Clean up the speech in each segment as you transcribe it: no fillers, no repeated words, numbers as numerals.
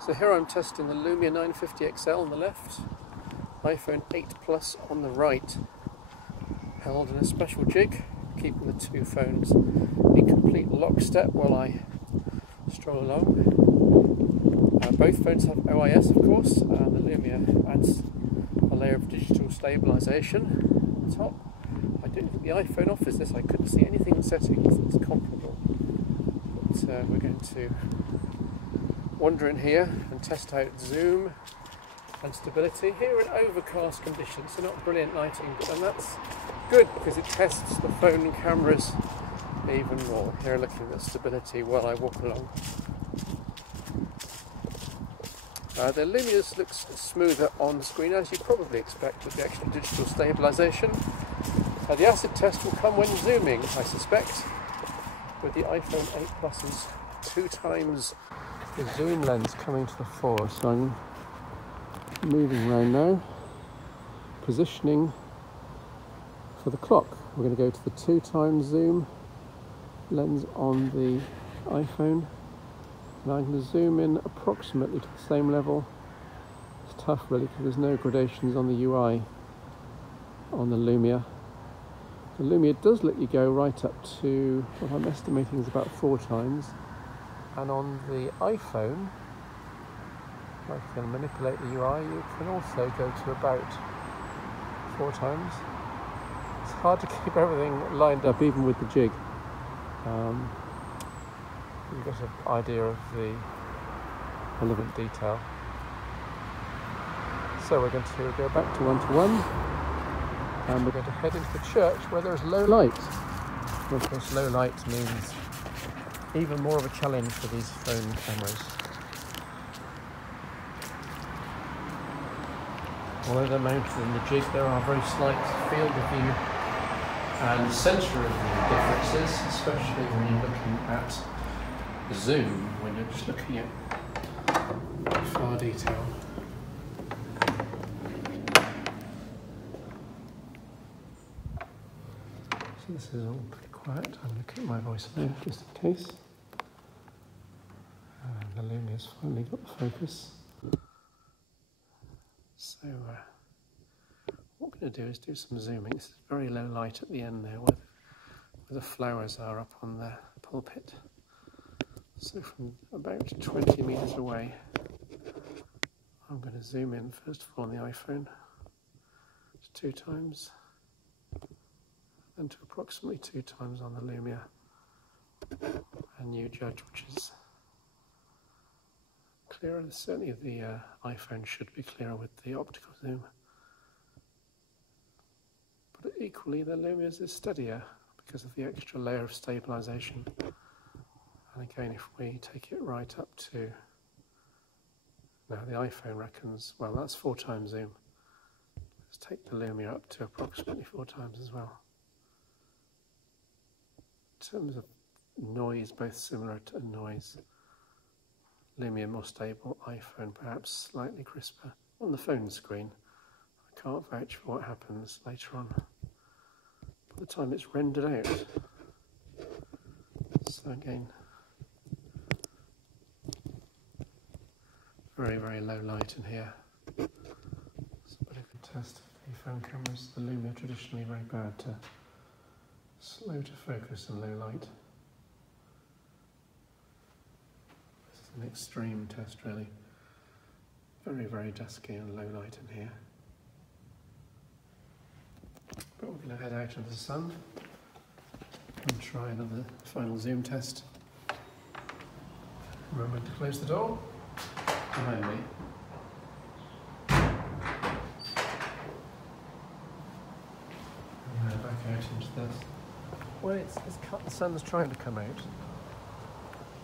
So here I'm testing the Lumia 950 XL on the left, iPhone 8 Plus on the right, held in a special jig, keeping the two phones in complete lockstep while I stroll along. Both phones have OIS, of course, and the Lumia adds a layer of digital stabilisation on top. I don't think the iPhone offers this. I couldn't see anything in settings that's comparable, but we're going to wander in here and test out zoom and stability. Here in overcast conditions, so not brilliant lighting, and that's good because it tests the phone cameras even more. Here looking at stability while I walk along. The Lumia's looks smoother on screen, as you probably expect with the extra digital stabilisation. The acid test will come when zooming, I suspect, with the iPhone 8 Plus's 2 times the zoom lens coming to the fore. So I'm moving around now, positioning for the clock. We're going to go to the 2 times zoom lens on the iPhone, and I'm going to zoom in approximately to the same level. It's tough really because there's no gradations on the UI on the Lumia. The Lumia does let you go right up to what I'm estimating is about 4 times. And on the iPhone, if you can manipulate the UI, you can also go to about 4 times. It's hard to keep everything lined up, even with the jig. You get an idea of the relevant detail. So we're going to go back to 1:1, and we're going to head into the church where there's low light. And of course, low light means even more of a challenge for these phone cameras. Although they're mounted in the jig, there are very slight field of view and centre of view differences, especially when you're looking at zoom, when you're just looking at far detail. So this is all pretty quiet. I'm going to keep my voice low just in case. And the Lumia's finally got the focus. So what we're going to do is do some zooming. This is very low light at the end there where the flowers are up on the pulpit. So from about 20 metres away, I'm going to zoom in first of all on the iPhone to 2 times, and to approximately 2 times on the Lumia, and you judge which is clearer. Certainly the iPhone should be clearer with the optical zoom, but equally the Lumia's is steadier because of the extra layer of stabilisation. And again, if we take it right up to, now the iPhone reckons, well, that's 4 times zoom. Let's take the Lumia up to approximately 4 times as well. In terms of noise, both similar to noise. Lumia more stable, iPhone perhaps slightly crisper. On the phone screen, I can't vouch for what happens later on, by the time it's rendered out. So again, very, very low light in here. So but if we test the phone cameras, the Lumia traditionally very bad to slow to focus in low light. This is an extreme test really. Very, very dusky and low light in here. But we're going to head out into the sun and try another final zoom test. Remember to close the door behind me. And now back out into this. Well, the sun's trying to come out.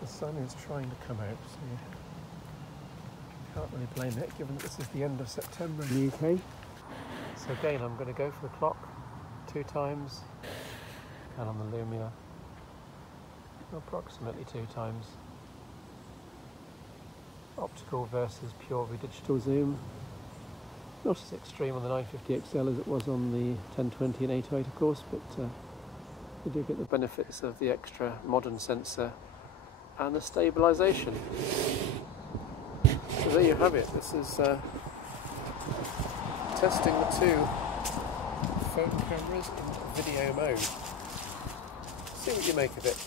The sun is trying to come out, so you can't really blame it, given that this is the end of September in the UK. So again, I'm going to go for the clock 2 times, and on the Lumia approximately 2 times. Optical versus purely digital zoom. Not as extreme on the 950 XL as it was on the 1020 and 808 of course, but you do get the benefits of the extra modern sensor and the stabilisation. So there you have it. This is testing the two phone cameras in video mode. See what you make of it.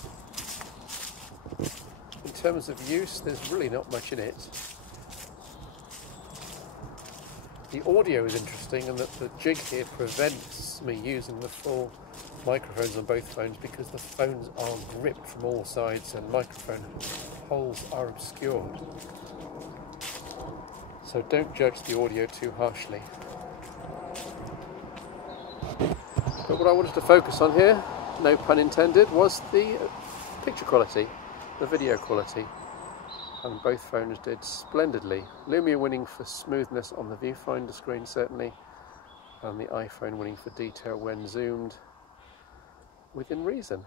In terms of use, there's really not much in it. The audio is interesting, and that the jig here prevents me using the full microphones on both phones because the phones are gripped from all sides and microphone holes are obscured. So don't judge the audio too harshly. But what I wanted to focus on here, no pun intended, was the picture quality, the video quality. And both phones did splendidly. Lumia winning for smoothness on the viewfinder screen certainly, and the iPhone winning for detail when zoomed within reason.